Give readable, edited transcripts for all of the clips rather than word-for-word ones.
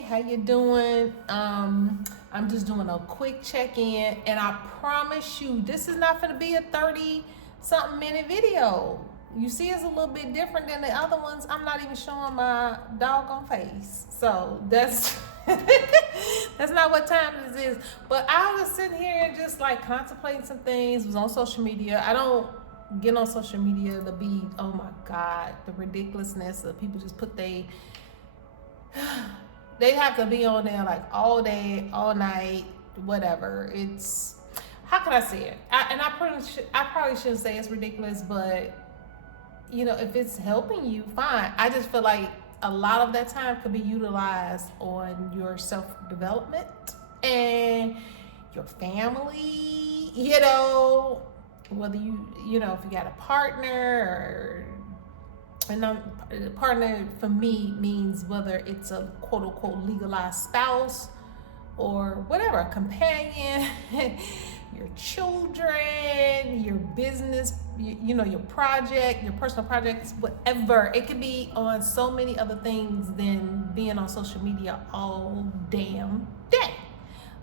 Hey, how you doing? I'm just doing a quick check-in, and I promise you, this is not going to be a 30-something minute video. You see, it's a little bit different than the other ones. I'm not even showing my doggone face, so that's that's not what time this is. But I was sitting here and just like contemplating some things. Was on social media. I don't get on social media to be, oh my God, the ridiculousness of people just put they have to be on there like all day, all night, whatever. It's, how can I say it? I probably shouldn't say it's ridiculous, but you know, if it's helping you, fine. I just feel like a lot of that time could be utilized on your self-development and your family, you know, whether you know, if you got a partner or, and a partner for me means whether it's a quote unquote legalized spouse or whatever, a companion, your children, your business, you know, your project, your personal projects, whatever. It could be on so many other things than being on social media all damn day.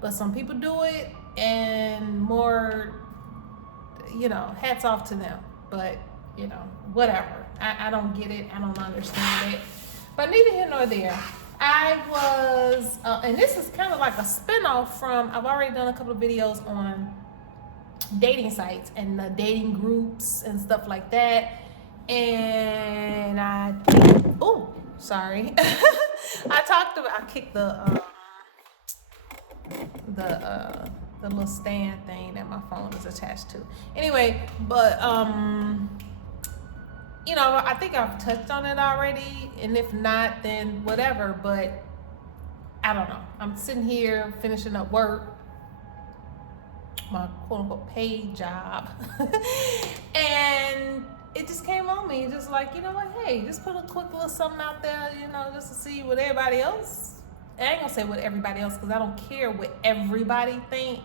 But some people do it, and more, you know, hats off to them. But, you know, whatever. I don't get it. I don't understand it. But neither here nor there. I was, and this is kind of like a spinoff from, I've already done a couple of videos on dating sites and dating groups and stuff like that. And I kicked the little stand thing that my phone is attached to. Anyway, but you know, I think I've touched on it already, and if not, then whatever. But I don't know. I'm sitting here finishing up work, my quote unquote paid job, and it just came on me, just like, you know what, hey, just put a quick little something out there, you know, just to see what everybody else. I ain't gonna say what everybody else, because I don't care what everybody think.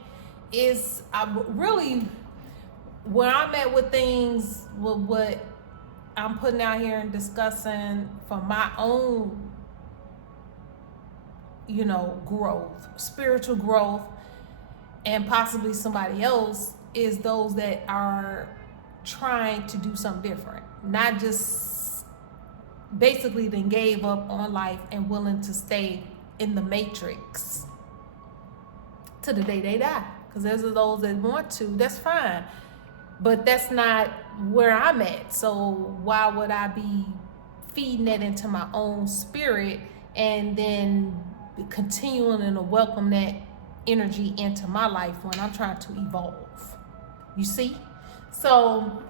Is I really, when I'm at with things, with what I'm putting out here and discussing for my own, you know, growth, spiritual growth, and possibly somebody else, is those that are trying to do something different, not just basically then gave up on life and willing to stay in the matrix to the day they die. Because there's those that want to, that's fine. But that's not where I'm at. So why would I be feeding that into my own spirit and then continuing to welcome that energy into my life when I'm trying to evolve? You see? So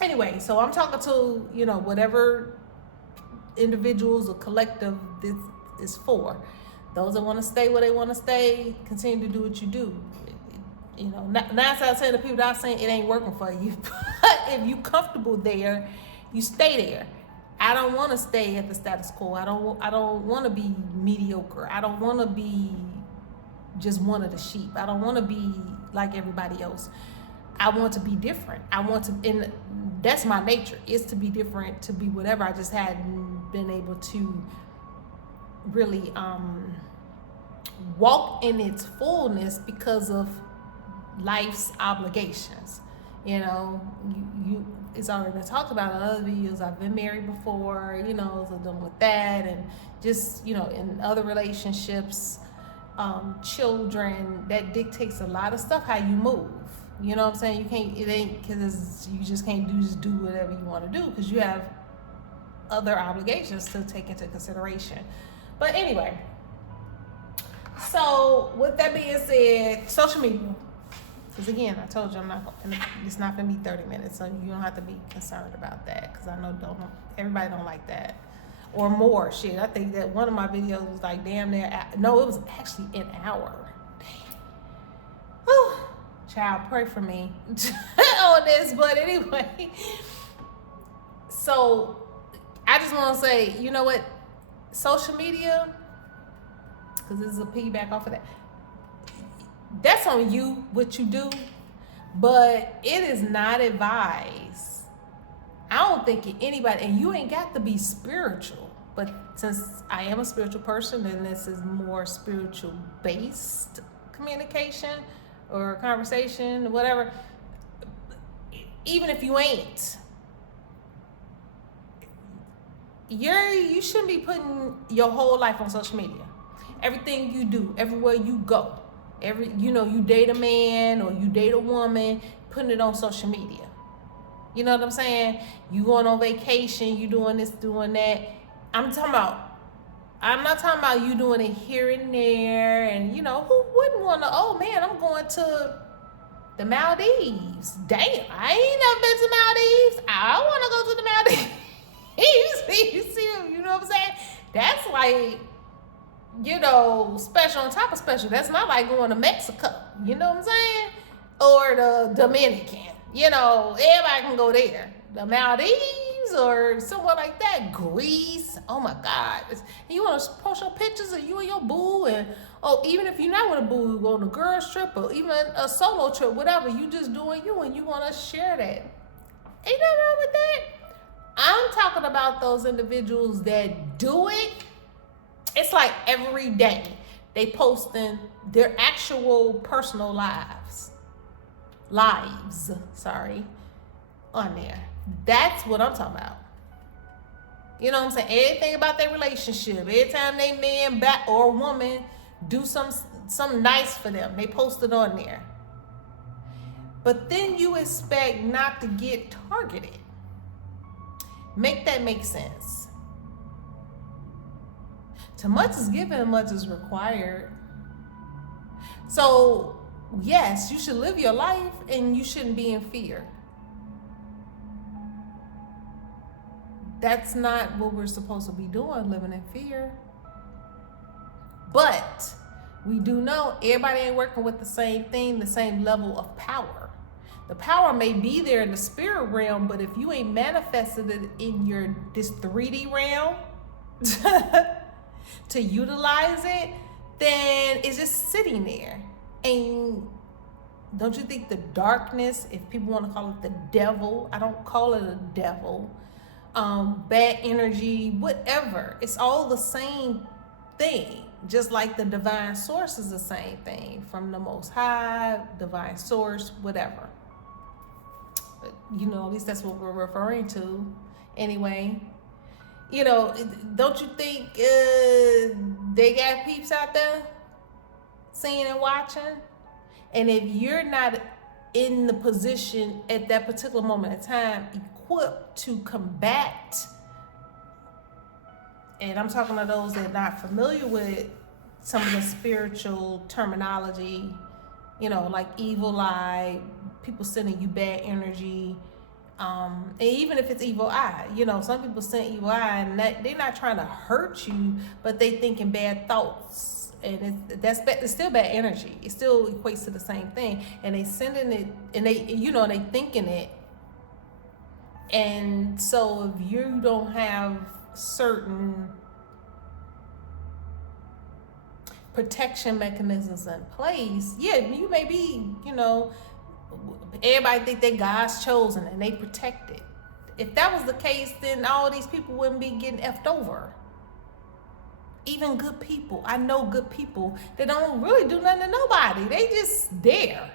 anyway, so I'm talking to, you know, whatever individuals or collective this is for. Those that want to stay where they want to stay, continue to do what you do. You know, 9 times out of 10 the people that are saying it ain't working for you. But if you comfortable there, you stay there. I don't want to stay at the status quo. I don't want to be mediocre. I don't want to be just one of the sheep. I don't want to be like everybody else. I want to be different. I want to, and that's my nature, is to be different, to be whatever. I just hadn't been able to really walk in its fullness because of life's obligations. You know, you it's already been talked about in other videos. I've been married before, you know, so done with that, and just, you know, in other relationships, children, that dictates a lot of stuff, how you move. You know what I'm saying? You can't, it ain't, because you just can't do whatever you want to do, because you have other obligations to take into consideration. But anyway, so with that being said, social media. Because again, I told you it's not gonna be 30 minutes, so you don't have to be concerned about that. Because I know everybody don't like that, or more shit. I think that one of my videos was like damn near. No, it was actually an hour. Damn. Whew. Child, pray for me on this. But anyway, so I just want to say, you know what, social media, because this is a piggyback off of that. That's on you, what you do, but it is not advised. I don't think anybody, and you ain't got to be spiritual. But since I am a spiritual person, then this is more spiritual based communication or conversation, whatever. Even if you ain't, you shouldn't be putting your whole life on social media. Everything you do, everywhere you go, you date a man or you date a woman, putting it on social media. You know what I'm saying? You going on vacation, you doing this, doing that. I'm not talking about you doing it here and there, and who wouldn't want to, oh man, I'm going to the Maldives. Damn, I ain't never been to Maldives. I want to go to the Maldives. you see, you know what I'm saying? That's like, special on top of special. That's not like going to Mexico, you know what I'm saying? Or the Dominican. Everybody can go there. The Maldives or somewhere like that. Greece. Oh my God. You want to post your pictures of you and your boo, and even if you're not with a boo, you go on a girls trip or even a solo trip, whatever. You just doing you and you want to share that. Ain't nothing wrong with that. I'm talking about those individuals that do it. It's like every day they posting their actual personal lives, on there. That's what I'm talking about. You know what I'm saying? Everything about their relationship. Every time they man back or woman do something nice for them, they post it on there. But then you expect not to get targeted. Make that make sense. Too much is given and much is required. So, yes, you should live your life and you shouldn't be in fear. That's not what we're supposed to be doing, living in fear. But we do know everybody ain't working with the same thing, the same level of power. The power may be there in the spirit realm, but if you ain't manifested it in this 3D realm to utilize it, then it's just sitting there. And don't you think the darkness, if people want to call it the devil, I don't call it a devil, bad energy, whatever, it's all the same thing. Just like the divine source is the same thing, from the Most High, divine source, whatever. But, at least that's what we're referring to. Anyway, don't you think they got peeps out there seeing and watching? And if you're not in the position at that particular moment in time equipped to combat, and I'm talking to those that are not familiar with some of the spiritual terminology, like evil eye, people sending you bad energy, and even if it's evil eye, some people send evil eye and they're not trying to hurt you, but they thinking bad thoughts, and it's still bad energy. It still equates to the same thing, and they sending it, and they thinking it. And so if you don't have certain protection mechanisms in place, you may be, everybody think they God's chosen and they protected. If that was the case, then all these people wouldn't be getting effed over. Even good people. I know good people that don't really do nothing to nobody. They just there.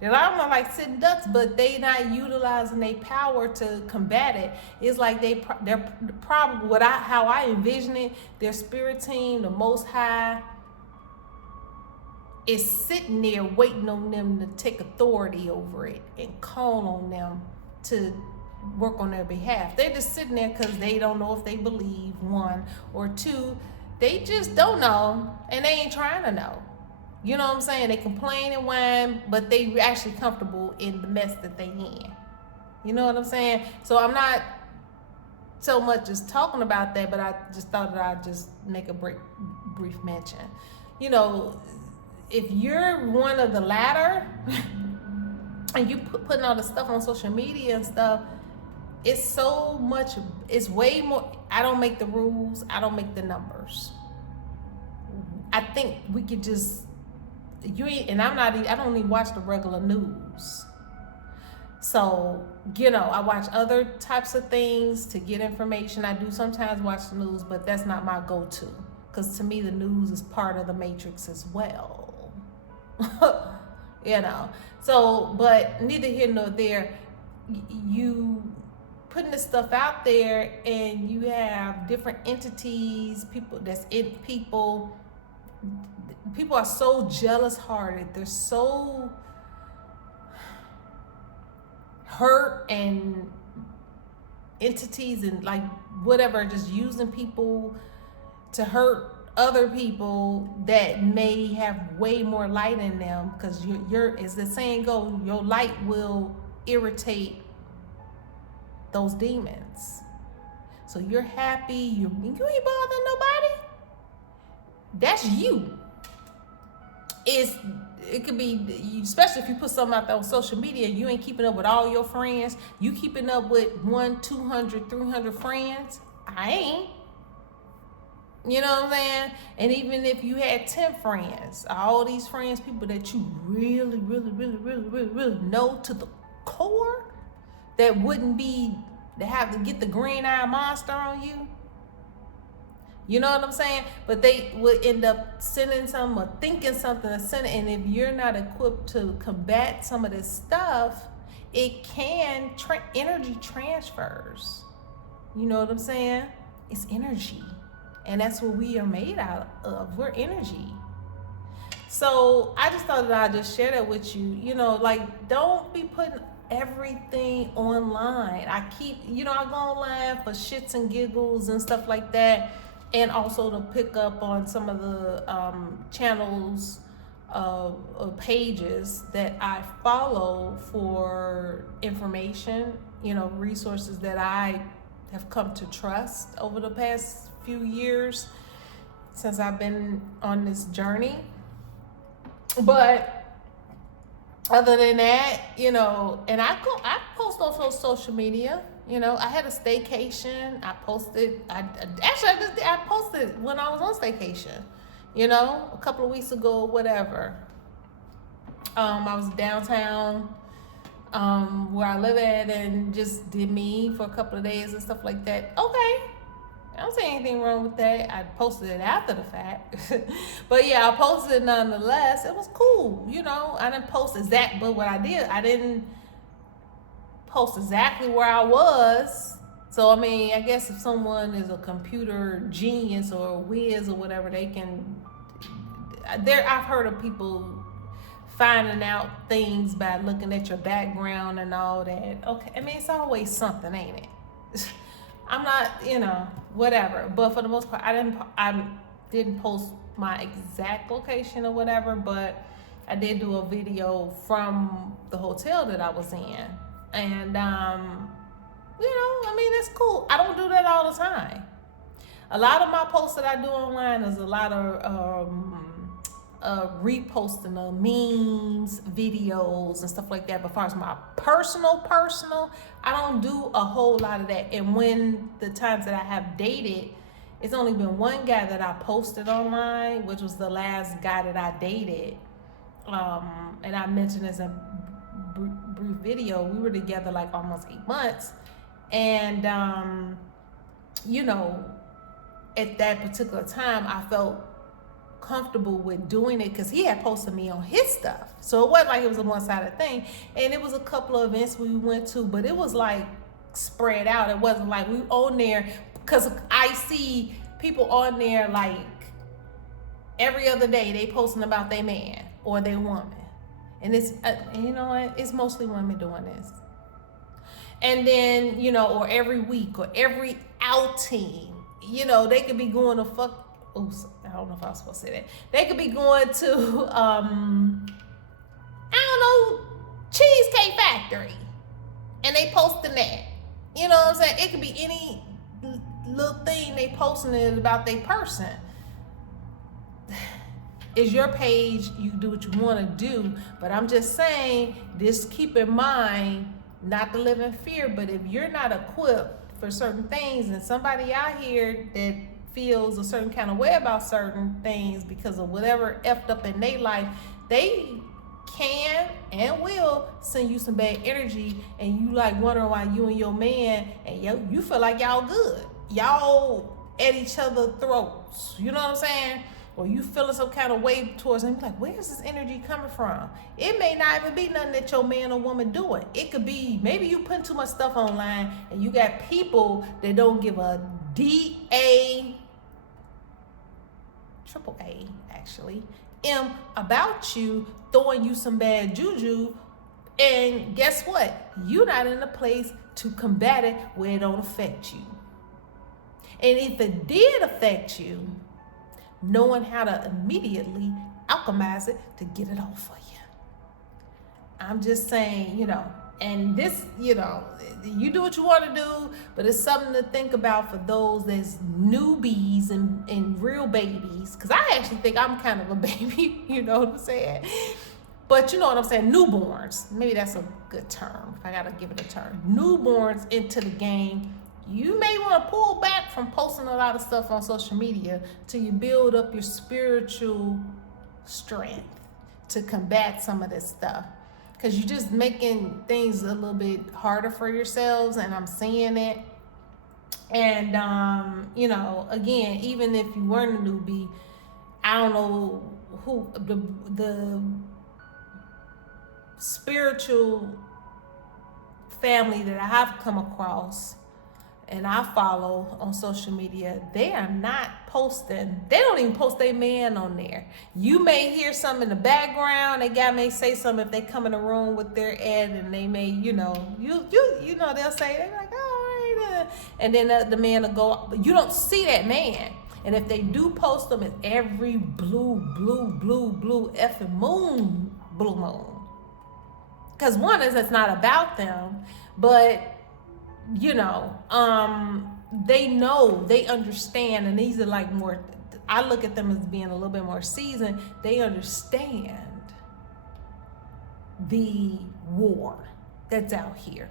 They're like sitting ducks, but they not utilizing their power to combat it. It's like they're probably, how I envision it, their spirit team, the Most High, is sitting there waiting on them to take authority over it and call on them to work on their behalf. They're just sitting there because they don't know if they believe, one, or two, they just don't know and they ain't trying to know. You know what I'm saying? They complain and whine, but they actually comfortable in the mess that they in. You know what I'm saying? So I'm not so much as talking about that, but I just thought that I'd just make a brief mention. If you're one of the latter and you putting all the stuff on social media and stuff, it's way more. I don't make the rules. I don't make the numbers. I think we could just, I don't even watch the regular news. So, I watch other types of things to get information. I do sometimes watch the news, but that's not my go-to. Because to me, the news is part of the matrix as well. So, but neither here nor there. You putting this stuff out there, and you have different entities, people are so jealous hearted. They're so hurt, and entities and like whatever, just using people to hurt other people that may have way more light in them, because you're as the saying goes, your light will irritate those demons. So you're happy, you ain't bothering nobody. That's you. It could be, especially if you put something out there on social media, you ain't keeping up with all your friends. You keeping up with 100, 200, 300 friends. I ain't. You know what I'm saying? And even if you had 10 friends, all these friends, people that you really, really, really, really, really, really know to the core, that have to get the green eye monster on you. You know what I'm saying? But they would end up sending something or thinking something or sending. And if you're not equipped to combat some of this stuff, it can energy transfers. You know what I'm saying? It's energy. And that's what we are made out of. We're energy. So I just thought that I'd just share that with you. Don't be putting everything online. I go online for shits and giggles and stuff like that. And also to pick up on some of the channels pages that I follow for information, resources that I have come to trust over the past few years since I've been on this journey. But other than that, and I post on social media. I had a staycation. I posted. I posted when I was on staycation. A couple of weeks ago, whatever. I was downtown, where I live at, and just did me for a couple of days and stuff like that. Okay, I don't see anything wrong with that. I posted it after the fact, but yeah, I posted it nonetheless. It was cool. I didn't post but what I didn't post exactly where I was. So I guess if someone is a computer genius or a whiz or whatever, they can. I've heard of people finding out things by looking at your background and all that. Okay, it's always something, ain't it? I'm not, whatever. But for the most part, I didn't post my exact location or whatever, but I did do a video from the hotel that I was in. And, that's cool. I don't do that all the time. A lot of my posts that I do online is a lot of reposting of memes, videos, and stuff like that. But as far as my personal, I don't do a whole lot of that. And when the times that I have dated, it's only been one guy that I posted online, which was the last guy that I dated. And I mentioned this in brief video. We were together like almost 8 months. And, at that particular time, I felt comfortable with doing it because he had posted me on his stuff. So it wasn't like it was a one-sided thing. And it was a couple of events we went to, but it was like spread out. It wasn't like we on there, because I see people on there like every other day they posting about their man or their woman. And it's, you know what? It's mostly women doing this. And then, or every week or every outing, they could be going to oops, I don't know if I was supposed to say that. They could be going to, Cheesecake Factory. And they posting that. You know what I'm saying? It could be any little thing they posting it about their person. It's your page. You do what you want to do. But I'm just saying, just keep in mind, not to live in fear. But if you're not equipped for certain things, and somebody out here that feels a certain kind of way about certain things because of whatever effed up in their life, they can and will send you some bad energy, and you like wondering why you and your man and you feel like y'all good. Y'all at each other's throats. You know what I'm saying? Or you feeling some kind of way towards him, like, where's this energy coming from? It may not even be nothing that your man or woman doing. It could be maybe you putting too much stuff online, and you got people that don't give a D-A, triple A actually, M about you, throwing you some bad juju, and guess what? You're not in a place to combat it where it don't affect you. And if it did affect you, knowing how to immediately alchemize it to get it off of you. I'm just saying, and this, you do what you want to do, but it's something to think about for those that's newbies and real babies. Because I actually think I'm kind of a baby, you know what I'm saying? But you know what I'm saying? Newborns. Maybe that's a good term. If I got to give it a term. Newborns into the game. You may want to pull back from posting a lot of stuff on social media till you build up your spiritual strength to combat some of this stuff. Because you're just making things a little bit harder for yourselves, and I'm seeing it. And, again, even if you weren't a newbie, I don't know who, the spiritual family that I have come across and I follow on social media, they are not posting. They don't even post their man on there. You may hear something in the background. They guy may say something if they come in the room with their ad, and they may, they'll say, they're like, all right, and then the man will go. But you don't see that man. And if they do post them, it's every blue effing moon, blue moon. Because one is, it's not about them, but they know, they understand, and these are like more, I look at them as being a little bit more seasoned. They understand the war that's out here,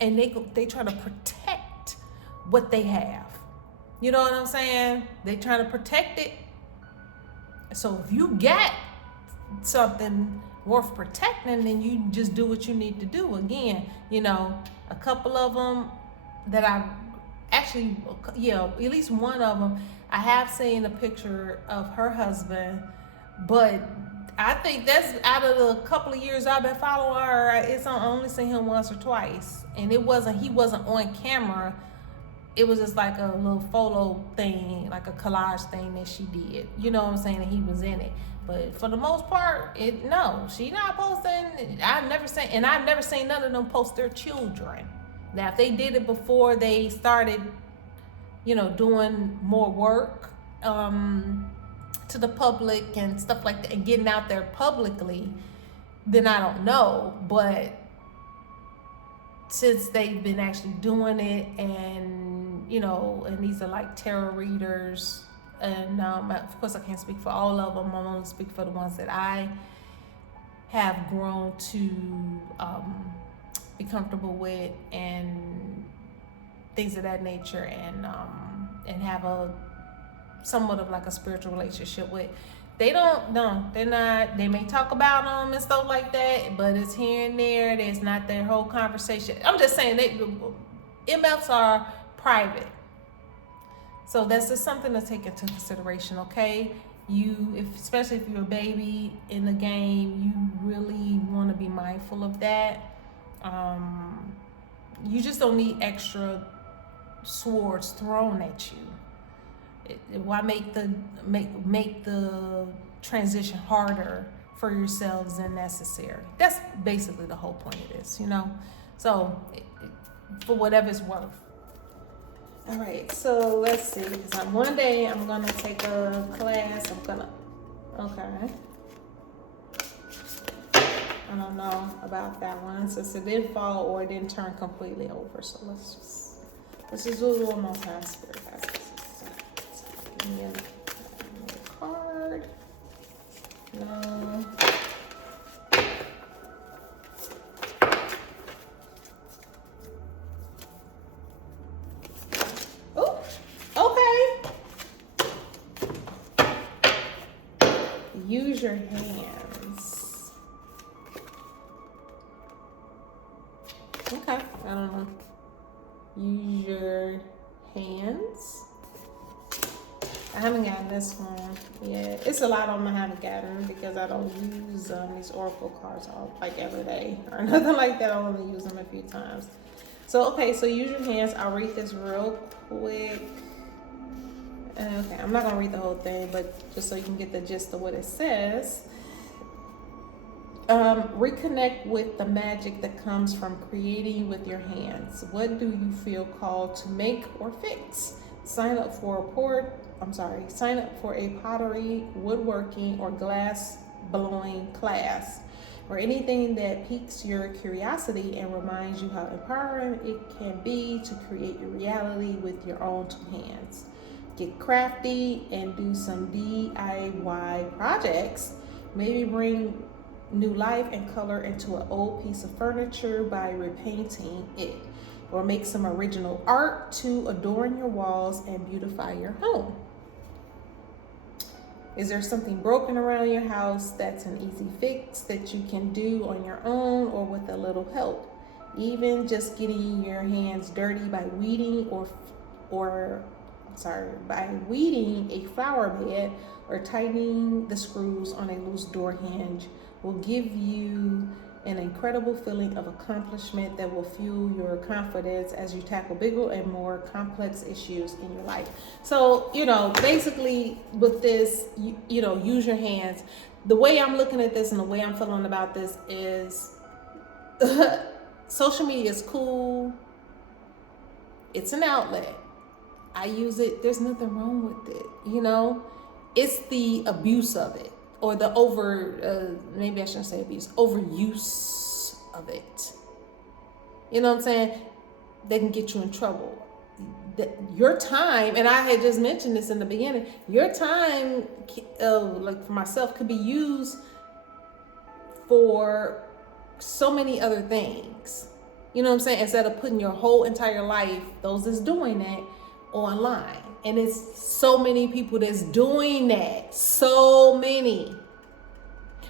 and they try to protect what they have. You know what I'm saying? They try to protect it. So if you get something worth protecting, then you just do what you need to do. Again, a couple of them that I've actually, at least one of them, I have seen a picture of her husband, but I think that's out of the couple of years I've been following her, I only seen him once or twice, and he wasn't on camera. It was just like a little photo thing, like a collage thing that she did. You know what I'm saying? And he was in it. But for the most part, no, she not posting. I've never seen none of them post their children. Now, if they did it before they started, doing more work to the public and stuff like that, and getting out there publicly, then I don't know. But since they've been actually doing it, and and these are like tarot readers. And of course, I can't speak for all of them. I'm only speak for the ones that I have grown to be comfortable with, and things of that nature, and have a somewhat of like a spiritual relationship with. They don't. No, they're not. They may talk about them and stuff like that, but it's here and there. There's not their whole conversation. I'm just saying MFs are private. So that's just something to take into consideration, okay? Especially if you're a baby in the game, you really want to be mindful of that. You just don't need extra swords thrown at you. Why make the transition harder for yourselves than necessary? That's basically the whole point of this, So, for whatever it's worth. All right, so let's see. Because one day I'm gonna take a class. Okay. I don't know about that one, since it didn't fall or it didn't turn completely over. So let's just do it one more time, Spirit guys. Give me a card. No. Use your hands. gotten this one. Yeah, it's a lot of them I haven't gotten because I don't use these oracle cards all like every day or nothing like that. I only use them a few times. So okay, so use your hands. I'll read this real quick. Okay, I'm not gonna read the whole thing, but just so you can get the gist of what it says. Reconnect with the magic that comes from creating with your hands. What do you feel called to make or fix? Sign up for a pottery, woodworking, or glass blowing class, or anything that piques your curiosity and reminds you how empowering it can be to create your reality with your own two hands. Get crafty and do some DIY projects. Maybe bring new life and color into an old piece of furniture by repainting it, or make some original art to adorn your walls and beautify your home. Is there something broken around your house that's an easy fix that you can do on your own or with a little help? Even just getting your hands dirty by weeding by weeding a flower bed or tightening the screws on a loose door hinge will give you an incredible feeling of accomplishment that will fuel your confidence as you tackle bigger and more complex issues in your life. So, basically with this, use your hands. The way I'm looking at this and the way I'm feeling about this is social media is cool. It's an outlet. I use it. There's nothing wrong with it. It's the abuse of it. Or the maybe I shouldn't say abuse, overuse of it. You know what I'm saying? They can get you in trouble. Your time, and I had just mentioned this in the beginning, your time, like for myself, could be used for so many other things. You know what I'm saying? Instead of putting your whole entire life, those that's doing that, online. And it's so many people that's doing that. So many.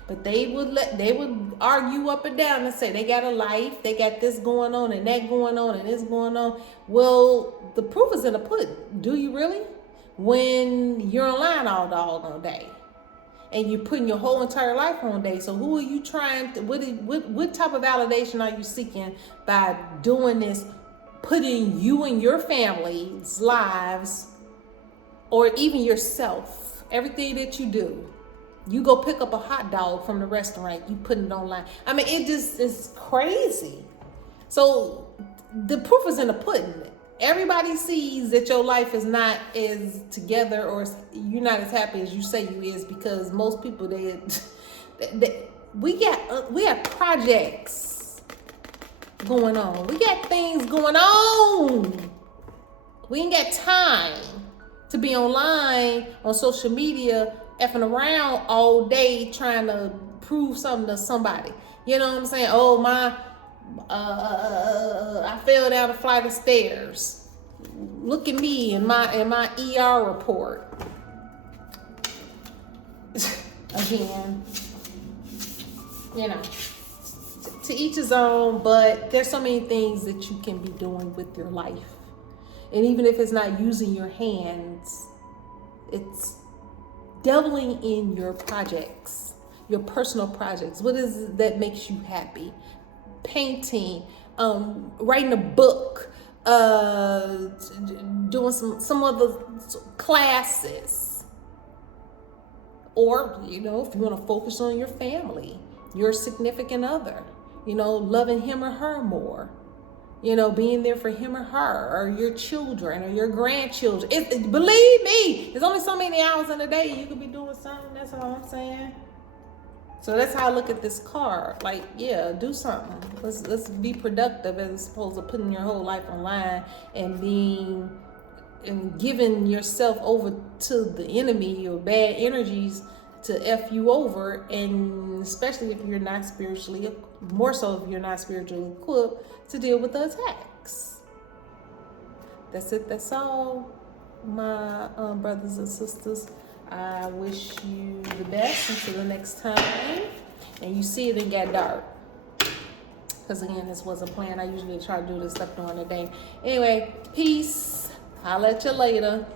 But they would argue up and down and say they got a life, they got this going on and that going on and this going on. Well, the proof is in the pudding. Do you really? When you're online all doggone day and you're putting your whole entire life on day. So who are you trying to, what type of validation are you seeking by doing this, putting you and your family's lives, or even yourself, everything that you do? You go pick up a hot dog from the restaurant, you put it online. I mean, it just is crazy. So the proof is in the pudding. Everybody sees that your life is not as together, or you're not as happy as you say you is, because most people, we got projects going on. We got things going on. We ain't got time to be online on social media effing around all day trying to prove something to somebody. You know what I'm saying? Oh, I fell down a flight of stairs. Look at me in my ER report. Again, to each his own, but there's so many things that you can be doing with your life. And even if it's not using your hands, it's delving in your projects, your personal projects. What is it that makes you happy? Painting, writing a book, doing some other classes. Or, if you want to focus on your family, your significant other, loving him or her more. Being there for him or her, or your children, or your grandchildren. Believe me, there's only so many hours in a day you could be doing something. That's all I'm saying. So that's how I look at this card. Like, yeah, do something. Let's be productive as opposed to putting your whole life online and giving yourself over to the enemy or bad energies to F you over, and especially if you're not spiritually, more so if you're not spiritually equipped to deal with the attacks. That's it. That's all, my brothers and sisters. I wish you the best until the next time. And you see it got dark. Because again, this wasn't planned. I usually try to do this stuff during the day. Anyway, peace. I'll let you later.